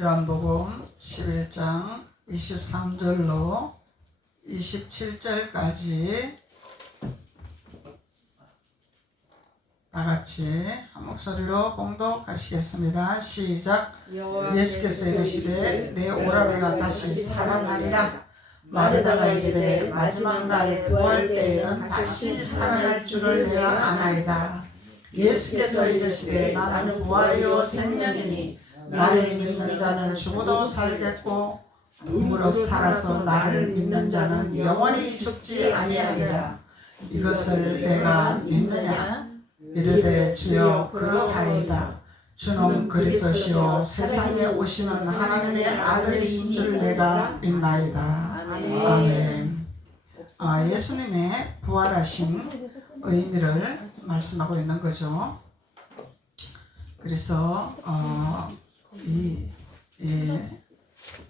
요한복음 11장 23절로 27절까지 다같이 한 목소리로 봉독하시겠습니다. 시작. 예수께서 이르시되 내 오라비가 다시 살아나리라. 마르다가 이르되 마지막 날 부활 때에는 다시 살아날 줄을 내가 아나이다. 예수께서 이르시되 나는 부활이요 생명이니 나를 믿는 자는 죽어도 살겠고 눈으로 살아서 나를 믿는 자는 영원히 죽지 아니하리라. 이것을 내가 믿느냐? 이르되 주여 그러하이다. 주는 그리스도시요 세상에 오시는 하나님의 아들이신 줄 내가 믿나이다. 아멘. 예수님의 부활하신 의미를 말씀하고 있는 거죠. 그래서 이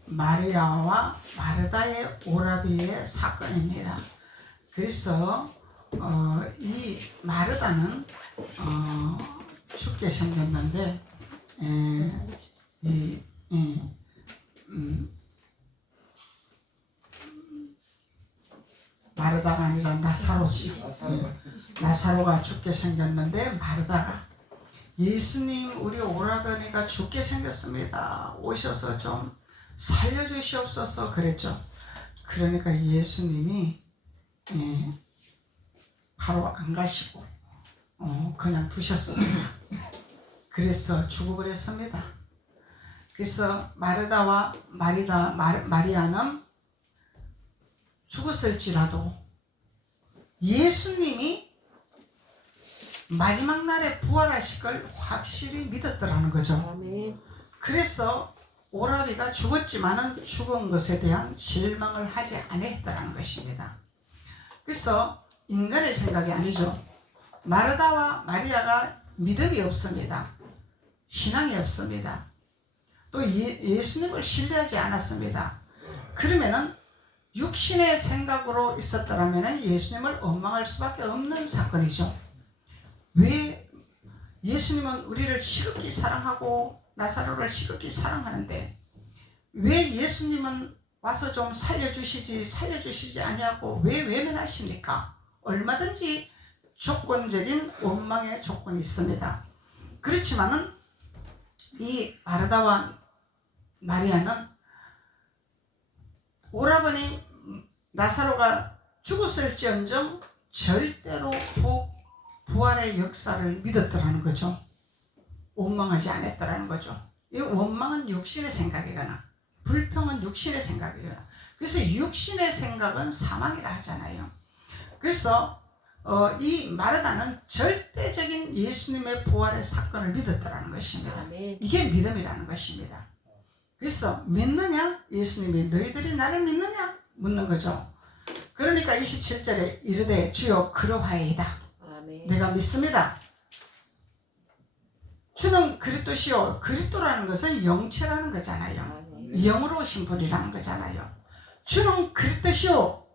마리아와 마르다의 오라비의 사건입니다. 그래서 이 마르다는 죽게 생겼는데 마르다가 아니라 나사로지. 나사로가 죽게 생겼는데 마르다가 예수님 우리 오라버니가 죽게 생겼습니다. 오셔서 좀 살려주시옵소서 그랬죠. 그러니까 예수님이 바로 안 가시고 그냥 두셨습니다. 그래서 죽어버렸습니다. 그래서 마르다와 마리아는 죽었을지라도 예수님이 마지막 날에 부활하실 걸 확실히 믿었더라는 거죠. 그래서 오라비가 죽었지만은 죽은 것에 대한 실망을 하지 않았더라는 것입니다. 그래서 인간의 생각이 아니죠. 마르다와 마리아가 믿음이 없습니다. 신앙이 없습니다. 또 예수님을 신뢰하지 않았습니다. 그러면은 육신의 생각으로 있었더라면 예수님을 원망할 수밖에 없는 사건이죠. 왜 예수님은 우리를 시극히 사랑하고 나사로를 시극히 사랑하는데 왜 예수님은 와서 좀 살려주시지 아니하고 왜 외면하십니까? 얼마든지 조건적인 원망의 조건이 있습니다. 그렇지만은 이 마르다와 마리아는 오라버니 나사로가 죽었을지언정 절대로 부활의 역사를 믿었더라는 거죠. 원망하지 않았더라는 거죠. 이 원망은 육신의 생각이거나 불평은 육신의 생각이거나 그래서 육신의 생각은 사망이라 하잖아요. 그래서 이 마르다는 절대적인 예수님의 부활의 사건을 믿었더라는 것입니다. 이게 믿음이라는 것입니다. 그래서 믿느냐? 예수님이 너희들이 나를 믿느냐? 묻는 거죠. 그러니까 27절에 이르되 주여 그러하이다. 내가 믿습니다. 주는 그리스도시요. 그리스도라는 것은 영체라는 거잖아요. 영으로 오신 분이라는 거잖아요. 주는 그리스도시요.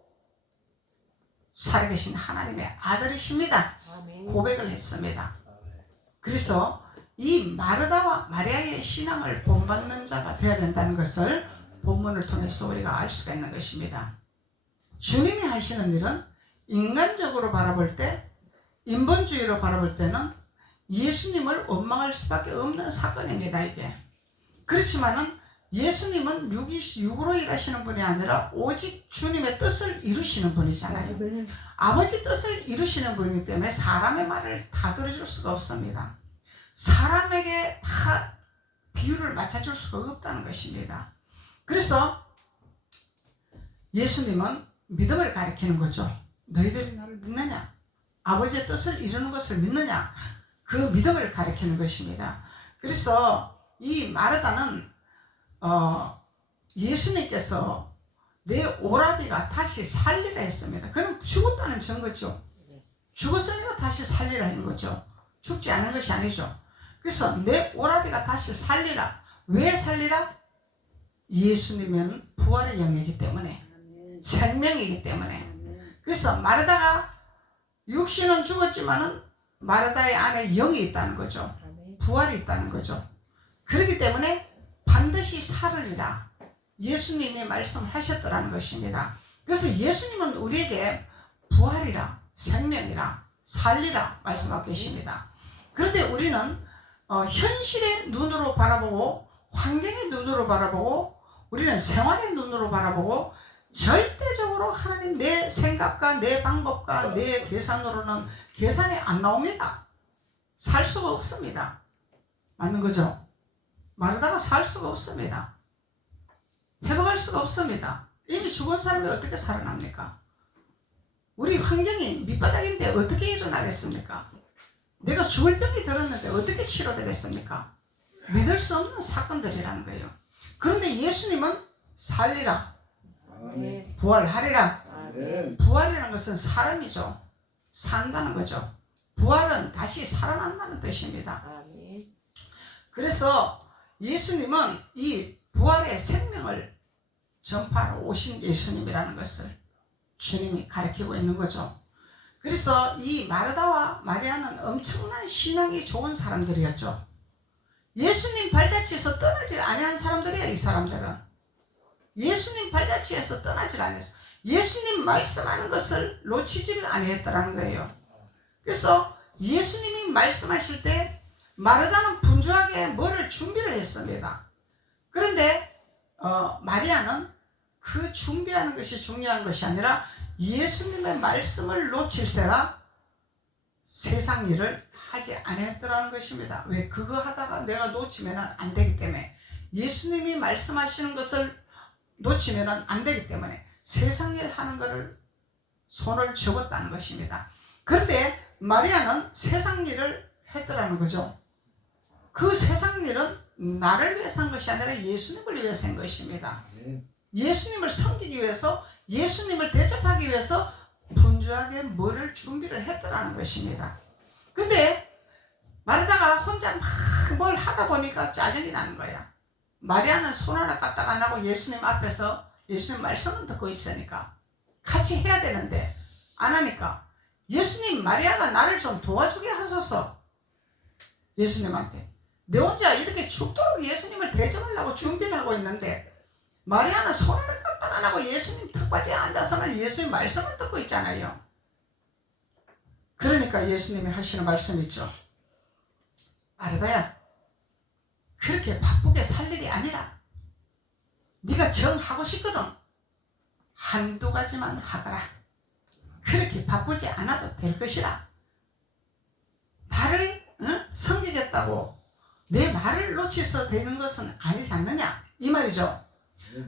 살아계신 하나님의 아들이십니다. 고백을 했습니다. 그래서 이 마르다와 마리아의 신앙을 본받는 자가 되어야 된다는 것을 본문을 통해서 우리가 알 수가 있는 것입니다. 주님이 하시는 일은 인간적으로 바라볼 때 인본주의로 바라볼 때는 예수님을 원망할 수밖에 없는 사건입니다. 이게 그렇지만은 예수님은 육으로 일하시는 분이 아니라 오직 주님의 뜻을 이루시는 분이잖아요. 아버지 뜻을 이루시는 분이기 때문에 사람의 말을 다 들어줄 수가 없습니다. 사람에게 다 비율을 맞춰줄 수가 없다는 것입니다. 그래서 예수님은 믿음을 가리키는 거죠. 너희들이 나를 믿느냐? 아버지의 뜻을 이루는 것을 믿느냐? 그 믿음을 가리키는 것입니다. 그래서 이 마르다는 예수님께서 내 오라비가 다시 살리라 했습니다. 그럼 죽었다는 증거죠. 죽었으니까 다시 살리라 한 거죠. 죽지 않은 것이 아니죠. 그래서 내 오라비가 다시 살리라. 왜 살리라? 예수님은 부활의 영이기 때문에 생명이기 때문에 그래서 마르다가 육신은 죽었지만은 마르다의 안에 영이 있다는 거죠. 부활이 있다는 거죠. 그렇기 때문에 반드시 살으리라 예수님이 말씀하셨더라는 것입니다. 그래서 예수님은 우리에게 부활이라 생명이라 살리라 말씀하고 계십니다. 그런데 우리는 현실의 눈으로 바라보고 환경의 눈으로 바라보고 우리는 생활의 눈으로 바라보고 절대적으로 하나님 내 생각과 내 방법과 내 계산으로는 계산이 안 나옵니다. 살 수가 없습니다. 맞는 거죠? 마르다가 살 수가 없습니다. 회복할 수가 없습니다. 이미 죽은 사람이 어떻게 살아납니까? 우리 환경이 밑바닥인데 어떻게 일어나겠습니까? 내가 죽을 병이 들었는데 어떻게 치료되겠습니까? 믿을 수 없는 사건들이라는 거예요. 그런데 예수님은 살리라, 부활하리라. 부활이라는 것은 사람이죠. 산다는 거죠. 부활은 다시 살아난다는 뜻입니다. 그래서 예수님은 이 부활의 생명을 전파하러 오신 예수님이라는 것을 주님이 가르치고 있는 거죠. 그래서 이 마르다와 마리아는 엄청난 신앙이 좋은 사람들이었죠. 예수님 발자취에서 떠나질 아니한 사람들이에요. 이 사람들은 예수님 발자취에서 떠나질 않았어요. 예수님 말씀하는 것을 놓치지를 아니했다라는 거예요. 그래서 예수님이 말씀하실 때 마르다는 분주하게 뭐를 준비를 했습니다. 그런데 마리아는 그 준비하는 것이 중요한 것이 아니라 예수님의 말씀을 놓칠세라 세상 일을 하지 않았더라는 것입니다. 왜? 그거 하다가 내가 놓치면 안 되기 때문에, 예수님이 말씀하시는 것을 놓치면 안 되기 때문에 세상 일 하는 것을 손을 접었다는 것입니다. 그런데 마리아는 세상 일을 했더라는 거죠. 그 세상 일은 나를 위해서 한 것이 아니라 예수님을 위해서 한 것입니다. 예수님을 섬기기 위해서, 예수님을 대접하기 위해서 분주하게 뭐를 준비를 했더라는 것입니다. 근데 마르다가 혼자 막 뭘 하다 보니까 짜증이 나는 거야. 마리아는 손 하나 까딱 안 하고 예수님 앞에서 예수님 말씀은 듣고 있으니까 같이 해야 되는데 안 하니까, 예수님, 마리아가 나를 좀 도와주게 하소서. 예수님한테 내 혼자 이렇게 죽도록 예수님을 대접하려고 준비를 하고 있는데 마리아는 손 하나 까딱 안 하고 예수님 턱받이에 앉아서는 예수님 말씀을 듣고 있잖아요. 그러니까 예수님이 하시는 말씀이 있죠. 마르다야, 그렇게 바쁘게 살 일이 아니라 네가 정하고 싶거든 한두 가지만 하거라. 그렇게 바쁘지 않아도 될 것이라. 나를 섬기겠다고 내 말을 놓쳐서 되는 것은 아니지 않느냐 이 말이죠.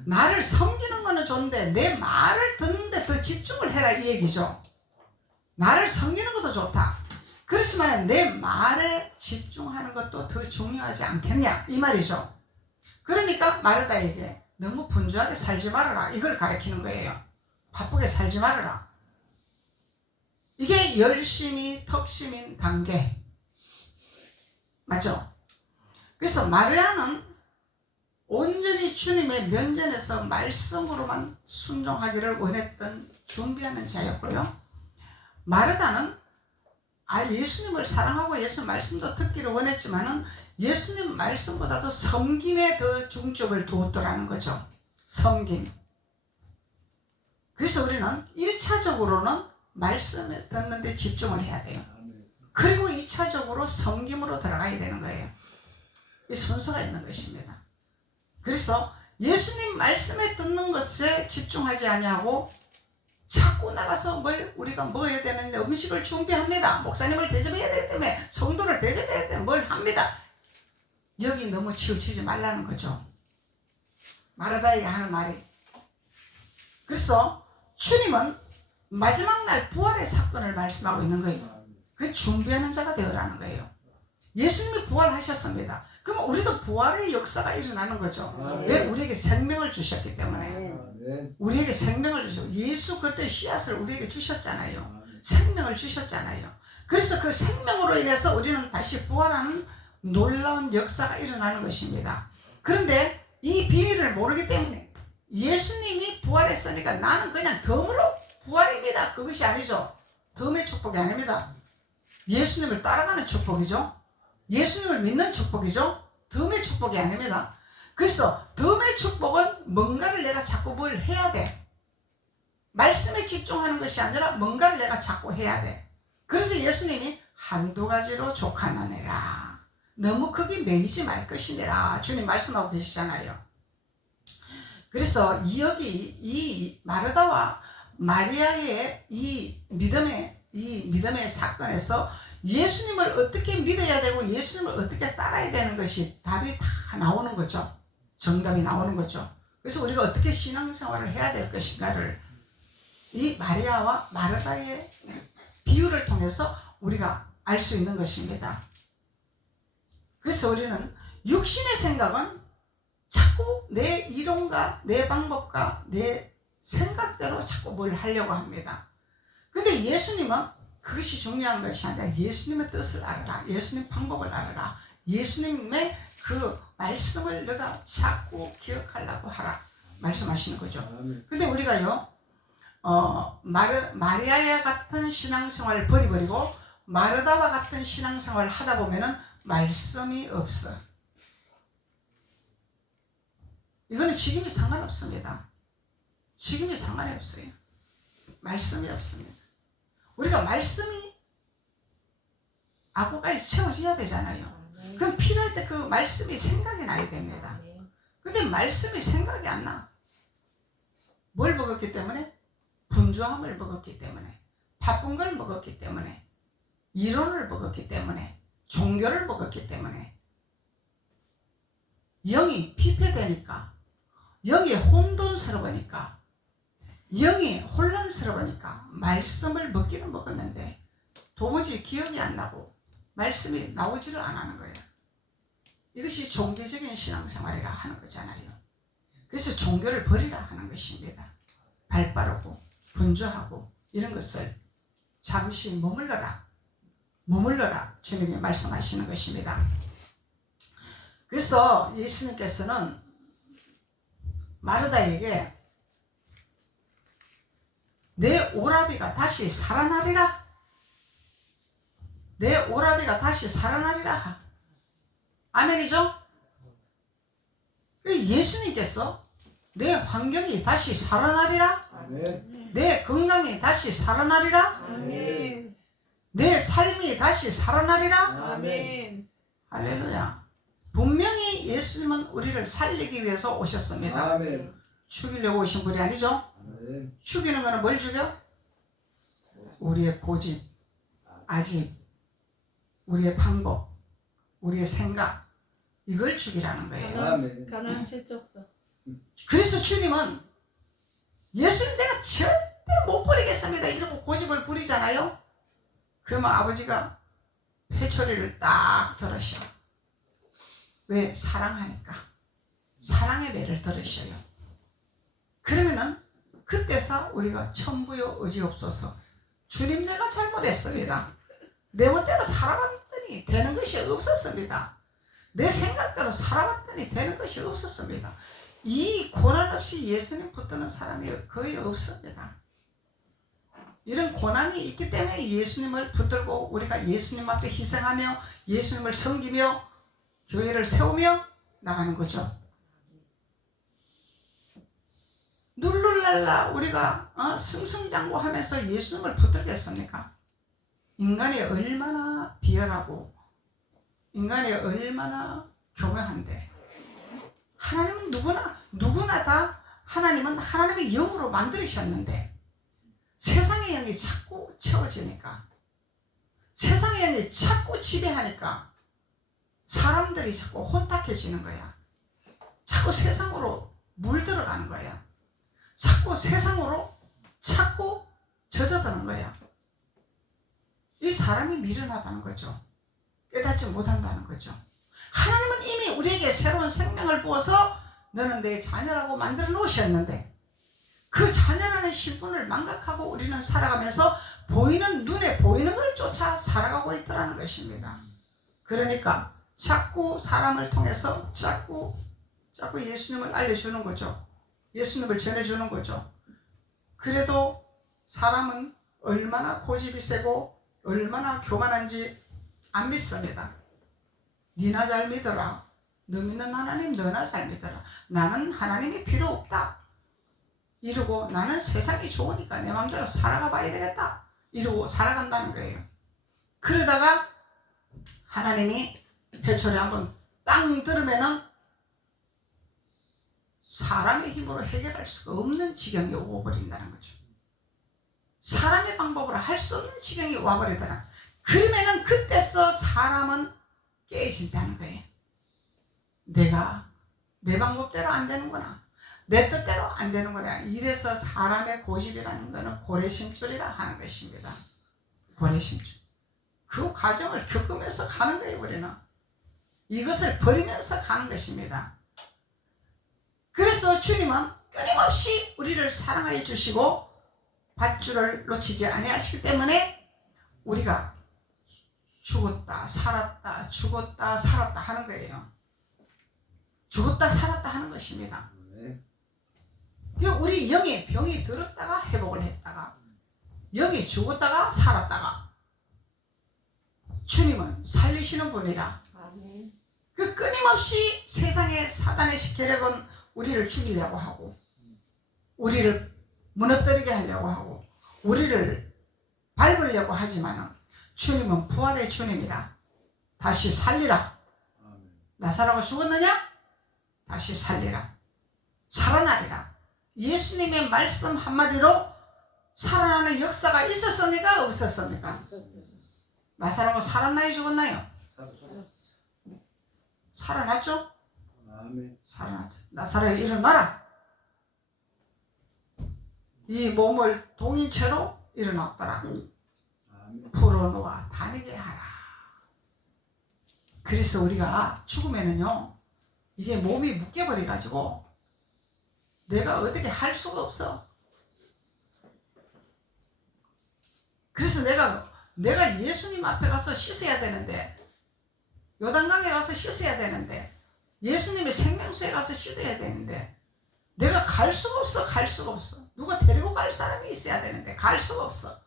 나를 섬기는 거는 좋은데 내 말을 듣는데 더 집중을 해라 이 얘기죠. 나를 섬기는 것도 좋다. 그렇지만 내 말에 집중하는 것도 더 중요하지 않겠냐 이 말이죠. 그러니까 마르다에게 너무 분주하게 살지 말아라 이걸 가르치는 거예요. 바쁘게 살지 말아라. 이게 열심히 턱심인 단계 맞죠? 그래서 마리아는 온전히 주님의 면전에서 말씀으로만 순종하기를 원했던 준비하는 자였고요. 마르다는 예수님을 사랑하고 예수님 말씀도 듣기를 원했지만은 예수님 말씀보다도 섬김에 더 중점을 두었더라는 거죠. 섬김. 그래서 우리는 1차적으로는 말씀을 듣는 데 집중을 해야 돼요. 그리고 2차적으로 섬김으로 들어가야 되는 거예요. 이 순서가 있는 것입니다. 그래서 예수님 말씀에 듣는 것에 집중하지 아니하고 자꾸 나가서 우리가 먹어야 되는데 음식을 준비합니다. 목사님을 대접해야 되기 때문에, 성도를 대접해야 되기 때문에 뭘 합니다. 여기 너무 치우치지 말라는 거죠. 마르다에게 하는 말이. 그래서 주님은 마지막 날 부활의 사건을 말씀하고 있는 거예요. 그 준비하는 자가 되어라는 거예요. 예수님이 부활하셨습니다. 그럼 우리도 부활의 역사가 일어나는 거죠. 왜? 우리에게 생명을 주셨기 때문에. 우리에게 생명을 주셨고, 예수 그때 씨앗을 우리에게 주셨잖아요. 생명을 주셨잖아요. 그래서 그 생명으로 인해서 우리는 다시 부활하는 놀라운 역사가 일어나는 것입니다. 그런데 이 비밀을 모르기 때문에 예수님이 부활했으니까 나는 그냥 덤으로 부활입니다. 그것이 아니죠. 덤의 축복이 아닙니다. 예수님을 따라가는 축복이죠. 예수님을 믿는 축복이죠. 덤의 축복이 아닙니다. 그래서 덤의 축복은 뭔가를 내가 자꾸 뭘 해야 돼. 말씀에 집중하는 것이 아니라 뭔가를 내가 자꾸 해야 돼. 그래서 예수님이 한두 가지로 족하나니라. 너무 크게 매이지 말 것이니라. 주님 말씀하고 계시잖아요. 그래서 여기 이 마르다와 마리아의 이 믿음의 사건에서 예수님을 어떻게 믿어야 되고 예수님을 어떻게 따라야 되는 것이 답이 다 나오는 거죠. 정답이 나오는 거죠. 그래서 우리가 어떻게 신앙생활을 해야 될 것인가를 이 마리아와 마르다의 비유를 통해서 우리가 알 수 있는 것입니다. 그래서 우리는 육신의 생각은 자꾸 내 이론과 내 방법과 내 생각대로 자꾸 뭘 하려고 합니다. 근데 예수님은 그것이 중요한 것이 아니라 예수님의 뜻을 알아라. 예수님 방법을 알아라. 예수님의 그 말씀을 내가 자꾸 기억하려고 하라. 말씀하시는 거죠. 근데 우리가요, 마리아와 같은 신앙생활을 버리고 마르다와 같은 신앙생활을 하다 보면은 말씀이 없어. 이거는 지금이 상관없습니다. 지금이 상관이 없어요. 말씀이 없습니다. 우리가 말씀이 아구까지 채워져야 되잖아요. 그럼 필요할 때 그 말씀이 생각이 나야 됩니다. 근데 말씀이 생각이 안 나. 뭘 먹었기 때문에? 분주함을 먹었기 때문에, 바쁜 걸 먹었기 때문에, 이론을 먹었기 때문에, 종교를 먹었기 때문에, 영이 피폐되니까, 영이 혼돈스러우니까, 영이 혼란스러우니까 말씀을 먹기는 먹었는데 도무지 기억이 안 나고 말씀이 나오지를 않는 거예요. 이것이 종교적인 신앙생활이라 하는 거잖아요. 그래서 종교를 버리라 하는 것입니다. 발 빠르고 분주하고 이런 것을 잠시 머물러라 주님이 말씀하시는 것입니다. 그래서 예수님께서는 마르다에게 내 오라비가 다시 살아나리라. 내 오라비가 다시 살아나리라. 아멘이죠? 예수님께서 내 환경이 다시 살아나리라. 아멘. 내 건강이 다시 살아나리라. 아멘. 내 삶이 다시 살아나리라. 아멘. 할렐루야. 분명히 예수님은 우리를 살리기 위해서 오셨습니다. 아멘. 죽이려고 오신 분이 아니죠? 아멘. 죽이는 거는 뭘 죽여? 우리의 고집, 아집, 우리의 방법, 우리의 생각, 이걸 죽이라는 거예요. 가나안 칠족서. 그래서 주님은 예수님 내가 절대 못 버리겠습니다 이러고 고집을 부리잖아요. 그러면 아버지가 회초리를 딱 들으셔. 왜? 사랑하니까. 사랑의 매를 들으셔요. 그러면은 그때서 우리가 천부여 의지없어서 주님 내가 잘못했습니다. 내 멋대로 살아왔더니 되는 것이 없었습니다. 내 생각대로 살아왔더니 되는 것이 없었습니다. 이 고난 없이 예수님 붙드는 사람이 거의 없습니다. 이런 고난이 있기 때문에 예수님을 붙들고 우리가 예수님 앞에 희생하며 예수님을 섬기며 교회를 세우며 나가는 거죠. 룰루랄라 우리가 승승장구하면서 예수님을 붙들겠습니까? 인간이 얼마나 비열하고 인간이 얼마나 교묘한데 하나님은 누구나 다 하나님은 하나님의 영으로 만들으셨는데 세상의 영이 자꾸 채워지니까 세상의 영이 자꾸 지배하니까 사람들이 자꾸 혼탁해지는 거야. 자꾸 세상으로 물들어가는 거야. 자꾸 세상으로 자꾸 젖어드는 거야. 이 사람이 미련하다는 거죠. 깨닫지 못한다는 거죠. 하나님은 이미 우리에게 새로운 생명을 부어서 너는 내 자녀라고 만들어 놓으셨는데 그 자녀라는 신분을 망각하고 우리는 살아가면서 보이는 눈에 보이는 걸 쫓아 살아가고 있더라는 것입니다. 그러니까 자꾸 사람을 통해서 자꾸 예수님을 알려주는 거죠. 예수님을 전해주는 거죠. 그래도 사람은 얼마나 고집이 세고 얼마나 교만한지 안 믿습니다. 니나 잘 믿어라. 너 믿는 하나님 너나 잘 믿어라. 나는 하나님이 필요 없다. 이러고 나는 세상이 좋으니까 내 마음대로 살아가 봐야 되겠다. 이러고 살아간다는 거예요. 그러다가 하나님이 해철에 한번 땅 들으면은 사람의 힘으로 해결할 수가 없는 지경이 오버버린다는 거죠. 사람의 방법으로 할 수 없는 지경이 와버리더라. 그러면은 그때서 사람은 깨진다는 거예요. 내가 내 방법대로 안 되는구나. 내 뜻대로 안 되는구나. 이래서 사람의 고집이라는 것은 고래심줄이라 하는 것입니다. 고래심줄. 그 과정을 겪으면서 가는 거예요. 우리는 이것을 버리면서 가는 것입니다. 그래서 주님은 끊임없이 우리를 사랑하여 주시고 밧줄을 놓치지 아니하시기 때문에 우리가 죽었다 살았다 죽었다 살았다 하는 거예요. 죽었다 살았다 하는 것입니다. 우리 영의 병이 들었다가 회복을 했다가 영이 죽었다가 살았다가 주님은 살리시는 분이라. 그 끊임없이 세상의 사단의 계략은 우리를 죽이려고 하고 우리를 무너뜨리게 하려고 하고 우리를 밟으려고 하지만 주님은 부활의 주님이라. 다시 살리라. 나사로가 죽었느냐? 다시 살리라. 살아나리라. 예수님의 말씀 한마디로 살아나는 역사가 있었습니까? 없었습니까? 나사로가 살았나요? 죽었나요? 살아났죠? 살아났죠. 나사로야 일어나라. 이 몸을 동인채로 일어났더라. 풀어놓아 다니게 하라. 그래서 우리가 죽으면은요 이게 몸이 묶여버려 가지고 내가 어떻게 할 수가 없어. 그래서 내가 예수님 앞에 가서 씻어야 되는데 요단강에 가서 씻어야 되는데 예수님의 생명수에 가서 씻어야 되는데 내가 갈 수가 없어. 갈 수가 없어. 누가 데리고 갈 사람이 있어야 되는데 갈 수가 없어.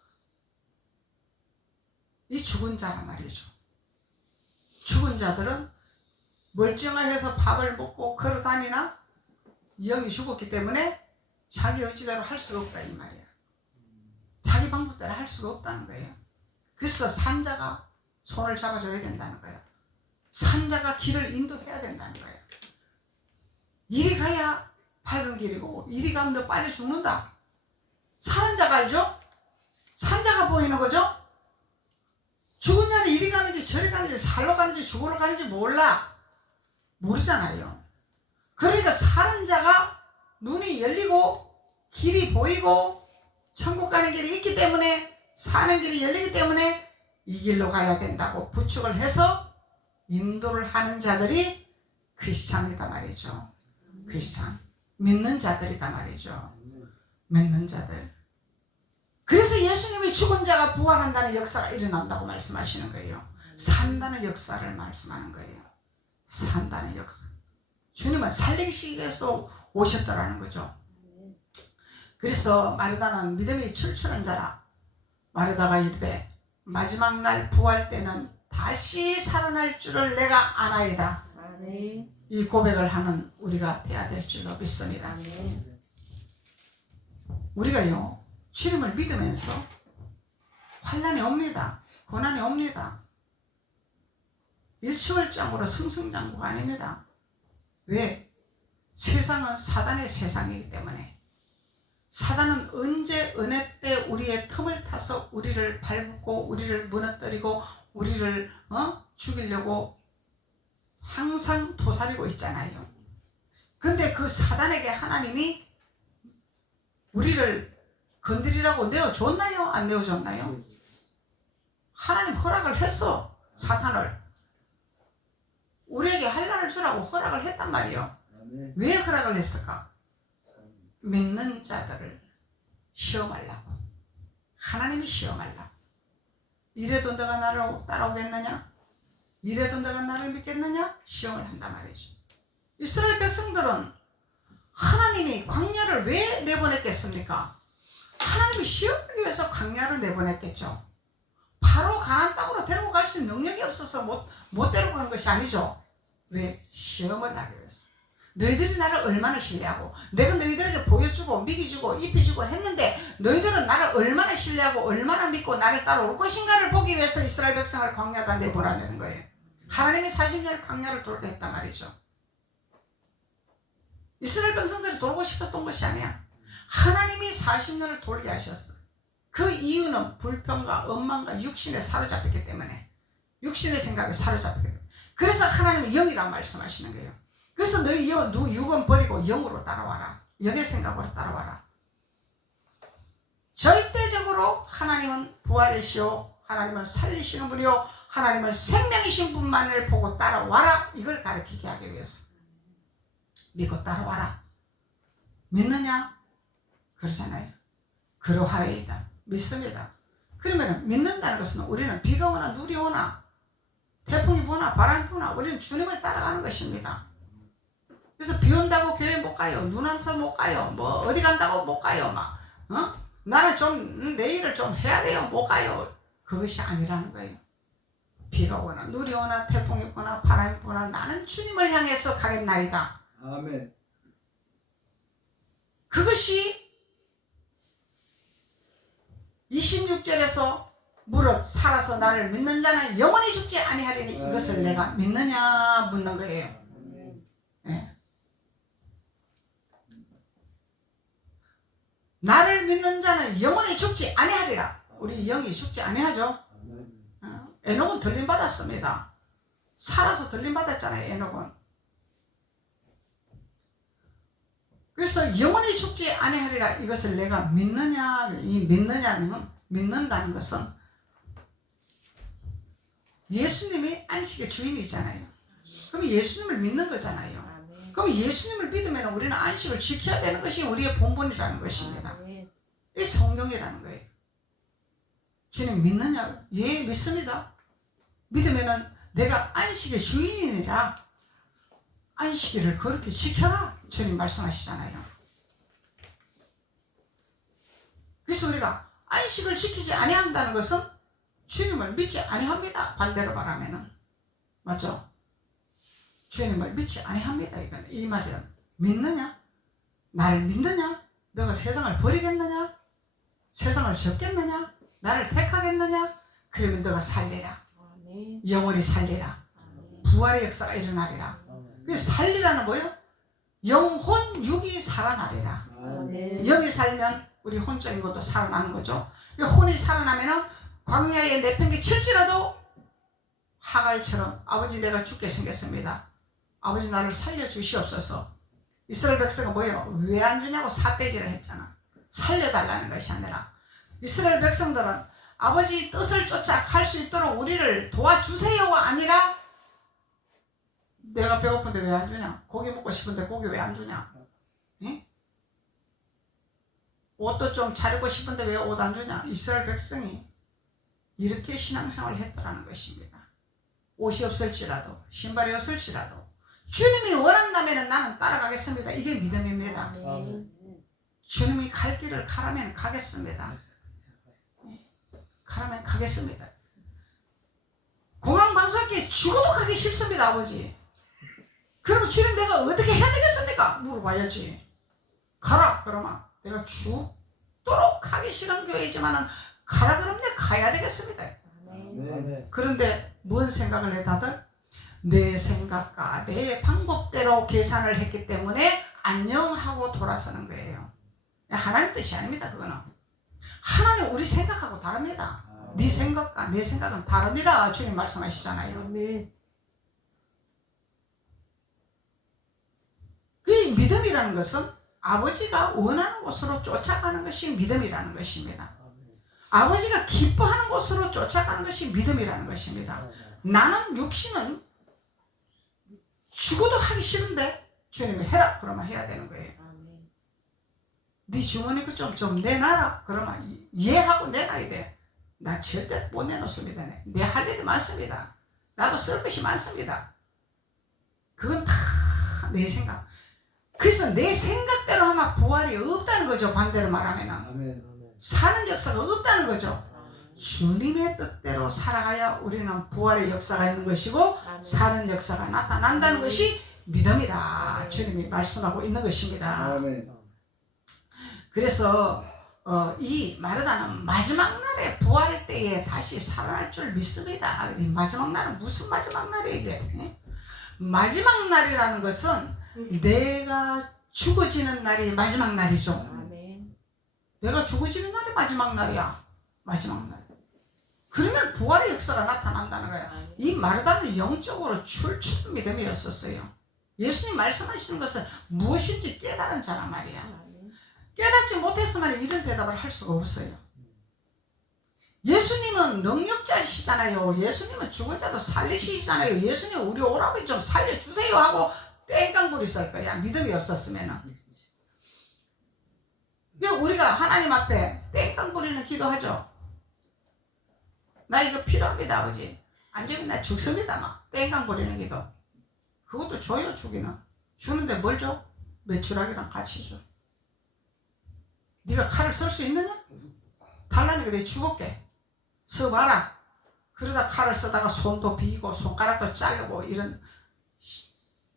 이 죽은 자란 말이죠. 죽은 자들은 멀쩡해서 밥을 먹고 걸어 다니나 영이 죽었기 때문에 자기 의지대로 할 수가 없다 이 말이야. 자기 방법대로 할 수가 없다는 거예요. 그래서 산자가 손을 잡아줘야 된다는 거예요. 산자가 길을 인도해야 된다는 거예요. 이리 가야 밝은 길이고 이리 가면 너 빠져 죽는다. 사는 자가 알죠? 산자가 보이는 거죠? 죽은 자는 이리 가는지 저리 가는지 살로 가는지 죽으러 가는지 모르잖아요. 그러니까 사는 자가 눈이 열리고 길이 보이고 천국 가는 길이 있기 때문에 사는 길이 열리기 때문에 이 길로 가야 된다고 부축을 해서 인도를 하는 자들이 크리스찬이다 말이죠. 크리스찬 믿는 자들이다 말이죠. 믿는 자들. 그래서 예수님이 죽은 자가 부활한다는 역사가 일어난다고 말씀하시는 거예요. 산다는 역사를 말씀하는 거예요. 산다는 역사. 주님은 살리시기 위해서 오셨더라는 거죠. 그래서 마르다는 믿음이 출출한 자라. 마르다가 이르되 마지막 날 부활 때는 다시 살아날 줄을 내가 아나이다. 이 고백을 하는 우리가 돼야 될 줄로 믿습니다. 우리가요 주님을 믿으면서 환난이 옵니다. 고난이 옵니다. 일시월장으로 승승장구가 아닙니다. 왜? 세상은 사단의 세상이기 때문에 사단은 언제 어느 때 우리의 틈을 타서 우리를 밟고 우리를 무너뜨리고 우리를 죽이려고 항상 도사리고 있잖아요. 근데 그 사단에게 하나님이 우리를 건드리라고 내어줬나요? 안 내어줬나요? 하나님 허락을 했어. 사탄을 우리에게 환난을 주라고 허락을 했단 말이에요. 왜 허락을 했을까? 믿는 자들을 시험하려고. 하나님이 시험하려고. 이래도 너가 나를 따라오겠느냐? 이래도 너가 나를 믿겠느냐? 시험을 한단 말이죠. 이스라엘 백성들은 하나님이 광야를 왜 내보냈겠습니까? 하나님이 시험하기 위해서 광야를 내보냈겠죠. 바로 가나안 땅으로 데리고 갈 수 있는 능력이 없어서 못 데리고 간 것이 아니죠. 왜? 시험을 하기 위해서. 너희들이 나를 얼마나 신뢰하고 내가 너희들에게 보여주고 미기주고 입혀주고 했는데 너희들은 나를 얼마나 신뢰하고 얼마나 믿고 나를 따라올 것인가를 보기 위해서 이스라엘 백성을 광야에다 내보라는 거예요. 하나님이 40년을 광야를 돌게 했단 말이죠. 이스라엘 백성들이 돌고 싶었던 것이 아니야. 하나님이 40년을 돌게 하셨어. 그 이유는 불평과 원망과 육신에 사로잡혔기 때문에, 육신의 생각에 사로잡혔기 때문에. 그래서 하나님은 영이라고 말씀하시는 거예요. 그래서 너희 육은 버리고 영으로 따라와라. 영의 생각으로 따라와라. 절대적으로 하나님은 부활이시오, 하나님은 살리시는 분이요, 하나님은 생명이신 분만을 보고 따라와라. 이걸 가르치게 하기 위해서. 믿고 따라와라. 믿느냐? 그러잖아요. 그러하이다. 믿습니다. 그러면 믿는다는 것은 우리는 비가 오나 눈이 오나 태풍이 부나 바람이 부나 우리는 주님을 따라가는 것입니다. 그래서 비 온다고 교회 못 가요. 눈 와서 못 가요. 뭐 어디 간다고 못 가요. 나는 좀 내 일을 좀 해야 돼요. 못 가요. 그것이 아니라는 거예요. 비가 오나 눈이 오나 태풍이 부나 바람이 부나 나는 주님을 향해서 가겠나이다. 아멘. 그것이 26절에서 무릇 살아서 나를 믿는 자는 영원히 죽지 아니하리니 이것을 내가 믿느냐 묻는 거예요. 네. 나를 믿는 자는 영원히 죽지 아니하리라. 우리 영이 죽지 아니하죠. 에녹은 들림받았습니다. 살아서 들림받았잖아요. 에녹은. 그래서 영원히 죽지 아니하리라. 이것을 내가 믿느냐. 이 믿느냐는, 믿는다는 것은 예수님이 안식의 주인이잖아요. 그럼 예수님을 믿는 거잖아요. 그럼 예수님을 믿으면 우리는 안식을 지켜야 되는 것이 우리의 본분이라는 것입니다. 이 성경이라는 거예요. 주님 믿느냐? 예, 믿습니다. 믿으면은 내가 안식의 주인이니라. 안식일을 그렇게 지켜라. 주님 말씀하시잖아요. 그래서 우리가 안식을 지키지 아니한다는 것은 주님을 믿지 아니합니다. 반대로 말하면은. 맞죠? 주님을 믿지 아니합니다. 이건 이 말은 믿느냐? 나를 믿느냐? 너가 세상을 버리겠느냐? 세상을 접겠느냐? 나를 택하겠느냐? 그러면 너가 살리라. 영원히 살리라. 부활의 역사가 일어나리라. 그래서 살리라는 뭐예요? 영혼 육이 살아나리라. 영이 살면 우리 혼적인 것도 살아나는 거죠. 혼이 살아나면은 광야에 내팽개 칠지라도 하갈처럼 아버지 내가 죽게 생겼습니다. 아버지 나를 살려주시옵소서. 이스라엘 백성은 뭐예요? 왜 안 주냐고 삿대질을 했잖아. 살려달라는 것이 아니라 이스라엘 백성들은 아버지 뜻을 쫓아 갈 수 있도록 우리를 도와주세요가 아니라 내가 배고픈데 왜 안 주냐? 고기 먹고 싶은데 고기 왜 안 주냐? 예? 옷도 좀 차리고 싶은데 왜 옷 안 주냐? 이스라엘 백성이 이렇게 신앙생활을 했더라는 것입니다. 옷이 없을지라도 신발이 없을지라도 주님이 원한다면 나는 따라가겠습니다. 이게 믿음입니다. 주님이 갈 길을 가라면 가겠습니다. 가라면 가겠습니다. 공항방송학교에 죽어도 가기 싫습니다. 아버지. 그럼 주님 내가 어떻게 해야 되겠습니까? 물어봐야지. 가라 그러면 내가 죽도록 가기 싫은 교회이지만은 가라 그러면 내가 가야 되겠습니다. 그런데 뭔 생각을 해 다들? 내 생각과 내 방법대로 계산을 했기 때문에 안녕하고 돌아서는 거예요. 하나님 뜻이 아닙니다. 그거는 하나님 우리 생각하고 다릅니다. 네 생각과 내 생각은 다르니라 주님 말씀하시잖아요. 그 믿음이라는 것은 아버지가 원하는 곳으로 쫓아가는 것이 믿음이라는 것입니다. 아버지가 기뻐하는 곳으로 쫓아가는 것이 믿음이라는 것입니다. 나는 육신은 죽어도 하기 싫은데 주님이 해라 그러면 해야 되는 거예요. 네 주머니 그 좀 내놔라 그러면 이해하고 내놔야 돼. 나 절대 못 내놓습니다. 내 할 일이 많습니다. 나도 쓸 것이 많습니다. 그건 다 내 생각. 그래서 내 생각대로 하면 부활이 없다는 거죠. 반대로 말하면 사는 역사가 없다는 거죠. 주님의 뜻대로 살아가야 우리는 부활의 역사가 있는 것이고 사는 역사가 나타난다는 것이 믿음이다. 주님이 말씀하고 있는 것입니다. 그래서 이 마르다는 마지막 날에 부활 때에 다시 살아날 줄 믿습니다. 이 마지막 날은 무슨 마지막 날이에요 이게? 마지막 날이라는 것은 내가 죽어지는 날이 마지막 날이죠. 내가 죽어지는 날이 마지막 날이야. 마지막 날. 그러면 부활의 역사가 나타난다는 거야. 이 마르다는 영적으로 출출 믿음이었었어요. 예수님 말씀하시는 것은 무엇인지 깨달은 자란 말이야. 깨닫지 못했으면 이런 대답을 할 수가 없어요. 예수님은 능력자시잖아요. 예수님은 죽은 자도 살리시잖아요. 예수님 우리 오라버니 좀 살려주세요 하고 땡깡 부렸을 거야. 믿음이 없었으면. 우리가 하나님 앞에 땡깡 부리는 기도하죠. 나 이거 필요합니다 아버지. 안 되면 나 죽습니다. 막 땡깡 부리는 기도. 그것도 줘요. 주기는. 주는데 뭘 줘? 매출하기랑 같이 줘. 네가 칼을 쓸 수 있느냐? 달라니까 내가 죽을게. 써봐라. 그러다 칼을 쓰다가 손도 비고 손가락도 자르고 이런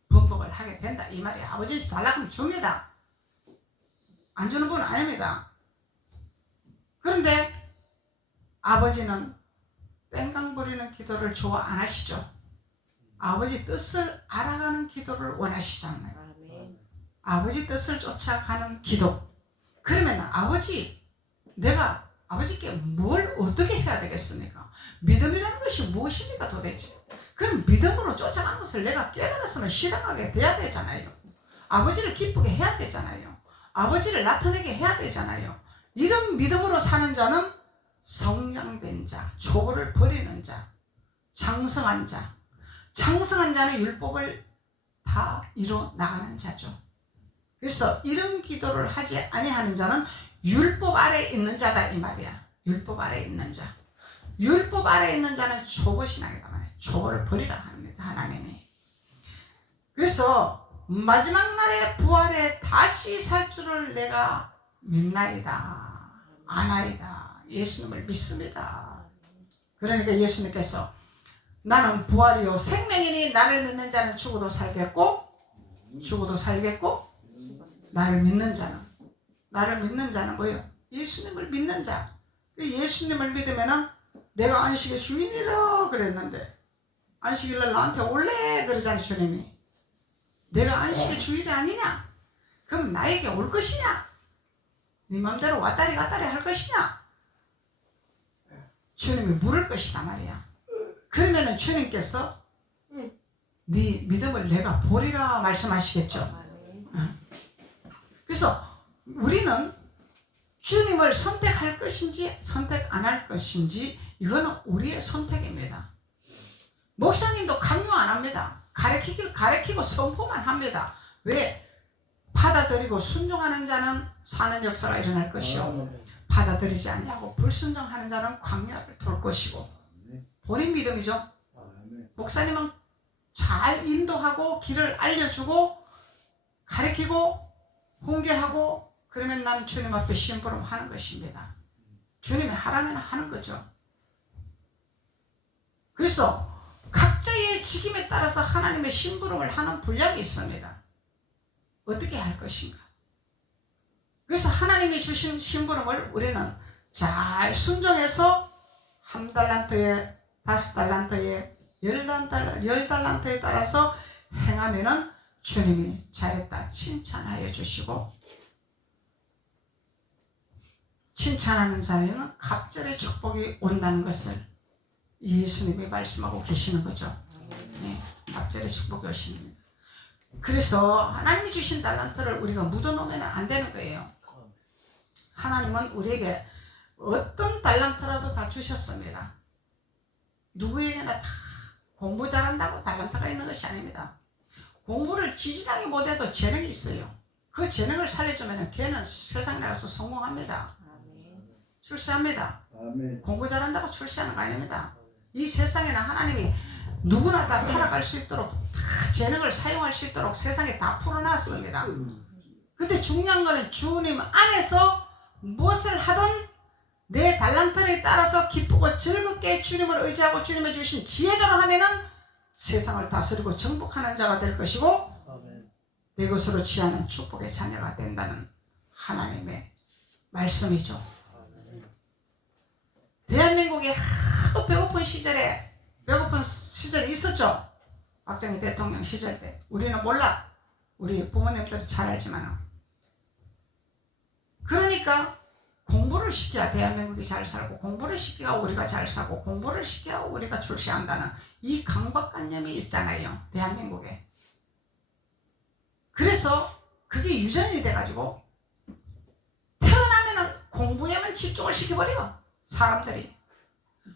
범벅을 하게 된다 이 말이야. 아버지 달라고 하면 줍니다. 안 주는 분 아닙니다. 그런데 아버지는 땡깡 부리는 기도를 좋아 안 하시죠. 아버지 뜻을 알아가는 기도를 원하시잖아요. 아버지 뜻을 쫓아가는 기도. 그러면 아버지, 내가 아버지께 뭘 어떻게 해야 되겠습니까? 믿음이라는 것이 무엇입니까 도대체? 그럼 믿음으로 쫓아가는 것을 내가 깨달았으면 실행하게 돼야 되잖아요. 아버지를 기쁘게 해야 되잖아요. 아버지를 나타내게 해야 되잖아요. 이런 믿음으로 사는 자는 성량된 자, 초보를 버리는 자, 장성한 자. 장성한 자는 율법을 다 이뤄 나가는 자죠. 그래서 이런 기도를 하지 아니하는 자는 율법 아래 있는 자다 이 말이야. 율법 아래 있는 자. 율법 아래 있는 자는 초보신앙이다 말이야. 초보를 버리라 합니다 하나님이. 그래서 마지막 날에 부활에 다시 살 줄을 내가 믿나이다 아나이다. 예수님을 믿습니다. 그러니까 예수님께서 나는 부활이요 생명이니 나를 믿는 자는 죽어도 살겠고 나를 믿는 자는 뭐예요? 예수님을 믿는 자. 예수님을 믿으면은 내가 안식의 주인이라 그랬는데 안식일날 나한테 올래 그러잖아요 주님이. 내가 안식의 주인이 아니냐? 그럼 나에게 올 것이냐? 네 맘대로 왔다리 갔다리 할 것이냐? 주님이 물을 것이다 말이야. 그러면은 주님께서 네 믿음을 내가 보리라 말씀하시겠죠. 그래서 우리는 주님을 선택할 것인지 선택 안 할 것인지 이거는 우리의 선택입니다. 목사님도 강요 안 합니다. 가르치고 선포만 합니다. 왜? 받아들이고 순종하는 자는 사는 역사가 일어날 것이요 받아들이지 않냐고 불순종하는 자는 광야를 돌 것이고. 본인 믿음이죠. 목사님은 잘 인도하고 길을 알려주고 가르치고 훈계하고 그러면 나는 주님 앞에 심부름하는 것입니다. 주님이 하라면 하는 거죠. 그래서 각자의 직임에 따라서 하나님의 심부름을 하는 분량이 있습니다. 어떻게 할 것인가? 그래서 하나님이 주신 심부름을 우리는 잘 순종해서 1달란트에 5달란트에 10달란트에 따라서 행하면은 주님이 잘했다 칭찬하여 주시고 칭찬하는 자에는 갑절의 축복이 온다는 것을 예수님이 말씀하고 계시는 거죠. 네, 갑절의 축복이 오십니다. 그래서 하나님이 주신 달란트를 우리가 묻어놓으면 안 되는 거예요. 하나님은 우리에게 어떤 달란트라도 다 주셨습니다. 누구에게나 다 공부 잘한다고 달란트가 있는 것이 아닙니다. 공부를 지지하게 못해도 재능이 있어요. 그 재능을 살려주면 걔는 세상 나가서 성공합니다. 출세합니다. 공부 잘한다고 출세하는 거 아닙니다. 이 세상에는 하나님이 누구나 다 살아갈 수 있도록 다 재능을 사용할 수 있도록 세상에 다 풀어놨습니다. 근데 중요한 거는 주님 안에서 무엇을 하든 내 달란트에 따라서 기쁘고 즐겁게 주님을 의지하고 주님의 주신 지혜대로 하면은 세상을 다스리고 정복하는 자가 될 것이고 내 것으로 취하는 축복의 자녀가 된다는 하나님의 말씀이죠. 대한민국에 하도 배고픈 시절이 있었죠. 박정희 대통령 시절 때. 우리는 몰라. 우리 부모님들이 잘 알지만. 그러니까 공부를 시켜야 대한민국이 잘 살고, 공부를 시켜야 우리가 잘 사고, 공부를 시켜야 우리가 출세한다는 이 강박관념이 있잖아요, 대한민국에. 그래서 그게 유전이 돼가지고 태어나면은 공부에만 집중을 시켜버려. 사람들이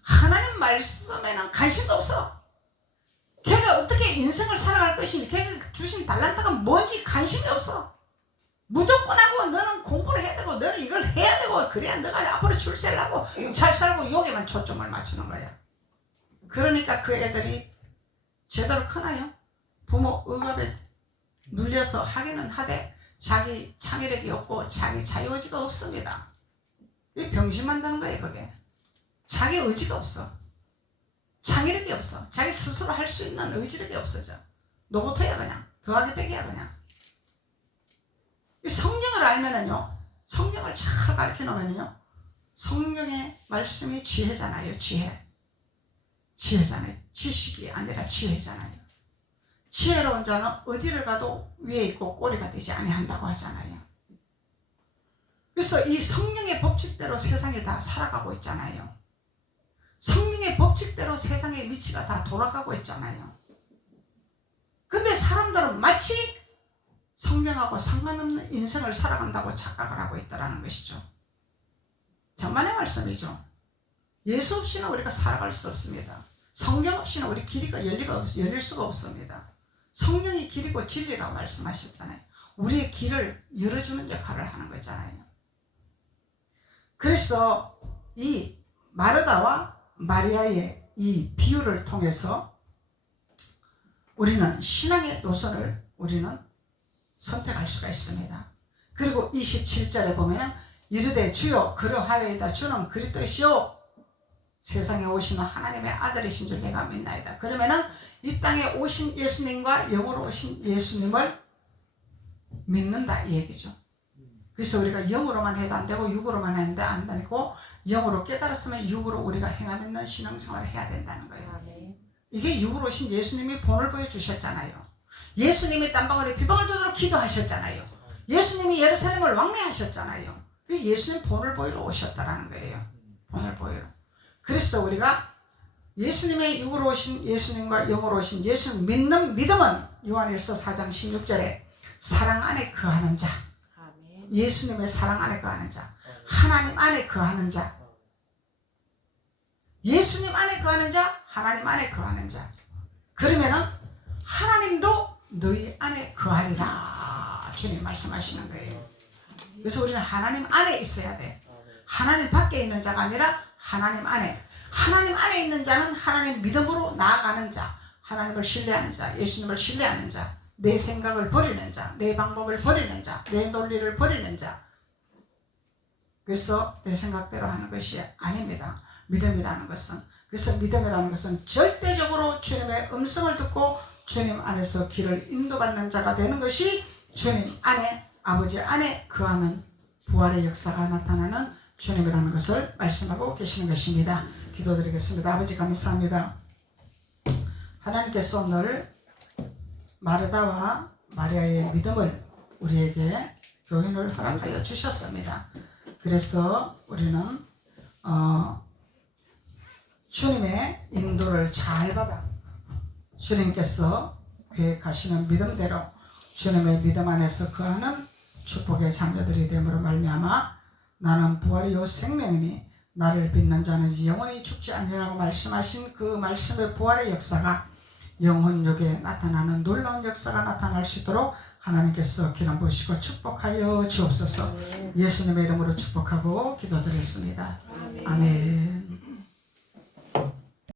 하나님 말씀에는 관심도 없어. 걔가 어떻게 인생을 살아갈 것인지, 걔가 주신 달란트가 뭔지 관심이 없어. 무조건 하고 너는 공부를 해야 되고 너는 이걸 해야 되고 그래야 너가 앞으로 출세를 하고 잘 살고 여기만 초점을 맞추는 거야. 그러니까 그 애들이 제대로 크나요? 부모 억압에 눌려서 하기는 하되 자기 창의력이 없고 자기 자유의지가 없습니다. 이 병신만 다는 거예요. 그게 자기 의지가 없어. 창의력이 없어. 자기 스스로 할 수 있는 의지력이 없어져. 노부터야 그냥. 더하기 빼기야 그냥. 이 성경을 알면은요, 성경을 잘 가르쳐 놓으면요, 성경의 말씀이 지혜잖아요. 지혜잖아요. 지식이 아니라 지혜잖아요. 지혜로운 자는 어디를 가도 위에 있고 꼬리가 되지 아니한다고 하잖아요. 그래서 이 성경의 법칙대로 세상이 다 살아가고 있잖아요. 성경의 법칙대로 세상의 위치가 다 돌아가고 있잖아요. 근데 사람들은 마치 성경하고 상관없는 인생을 살아간다고 착각을 하고 있다는 것이죠. 정말의 말씀이죠. 예수 없이는 우리가 살아갈 수 없습니다. 성경 없이는 우리 길이가 열릴 수가 없습니다. 성경이 길이고 진리라고 말씀하셨잖아요. 우리의 길을 열어주는 역할을 하는 거잖아요. 그래서 이 마르다와 마리아의 이 비유를 통해서 우리는 신앙의 노선을 우리는 선택할 수가 있습니다. 그리고 27절에 보면 이르되 주여 그러하여이다. 주는 그리스도시요 세상에 오시는 하나님의 아들이신 줄 내가 믿나이다. 그러면은 이 땅에 오신 예수님과 영으로 오신 예수님을 믿는다 이 얘기죠. 그래서 우리가 영으로만 해도 안 되고 육으로만 해도 안 되고 영으로 깨달았으면 육으로 우리가 행하는 신앙생활을 해야 된다는 거예요. 이게 육으로 오신 예수님이 본을 보여주셨잖아요. 예수님이 땀방울에 비방울 도도록 기도하셨잖아요. 예수님이 예루살렘을 왕래하셨잖아요. 그 예수님 본을 보이러 오셨다라는 거예요. 본을 보이러. 그래서 우리가 예수님의 육으로 오신 예수님과 영으로 오신 예수 믿는 믿음은 요한일서 4장 16절에 사랑 안에 거하는 자, 예수님의 사랑 안에 거하는 자, 하나님 안에 거하는 자, 예수님 안에 거하는 자, 하나님 안에 거하는 자. 그러면은 하나님도 너희 안에 거하리라 주님 말씀하시는 거예요. 그래서 우리는 하나님 안에 있어야 돼. 하나님 밖에 있는 자가 아니라 하나님 안에. 하나님 안에 있는 자는 하나님 믿음으로 나아가는 자, 하나님을 신뢰하는 자, 예수님을 신뢰하는 자, 내 생각을 버리는 자, 내 방법을 버리는 자, 내 논리를 버리는 자. 그래서 내 생각대로 하는 것이 아닙니다. 믿음이라는 것은. 그래서 믿음이라는 것은 절대적으로 주님의 음성을 듣고 주님 안에서 길을 인도받는 자가 되는 것이 주님 안에, 아버지 안에 거하는 부활의 역사가 나타나는 주님이라는 것을 말씀하고 계시는 것입니다. 기도드리겠습니다. 아버지 감사합니다. 하나님께서 오늘 마르다와 마리아의 믿음을 우리에게 교훈을 허락하여 주셨습니다. 그래서 우리는 주님의 인도를 잘 받아 주님께서 계획하시는 믿음대로 주님의 믿음 안에서 거하는 축복의 자녀들이 됨으로 말미암아 나는 부활이요 생명이니 나를 믿는 자는 영원히 죽지 아니라고 말씀하신 그 말씀의 부활의 역사가 영혼육에 나타나는 놀라운 역사가 나타날 수 있도록 하나님께서 기름 부으시고 축복하여 주옵소서. 예수님의 이름으로 축복하고 기도드렸습니다. 아멘.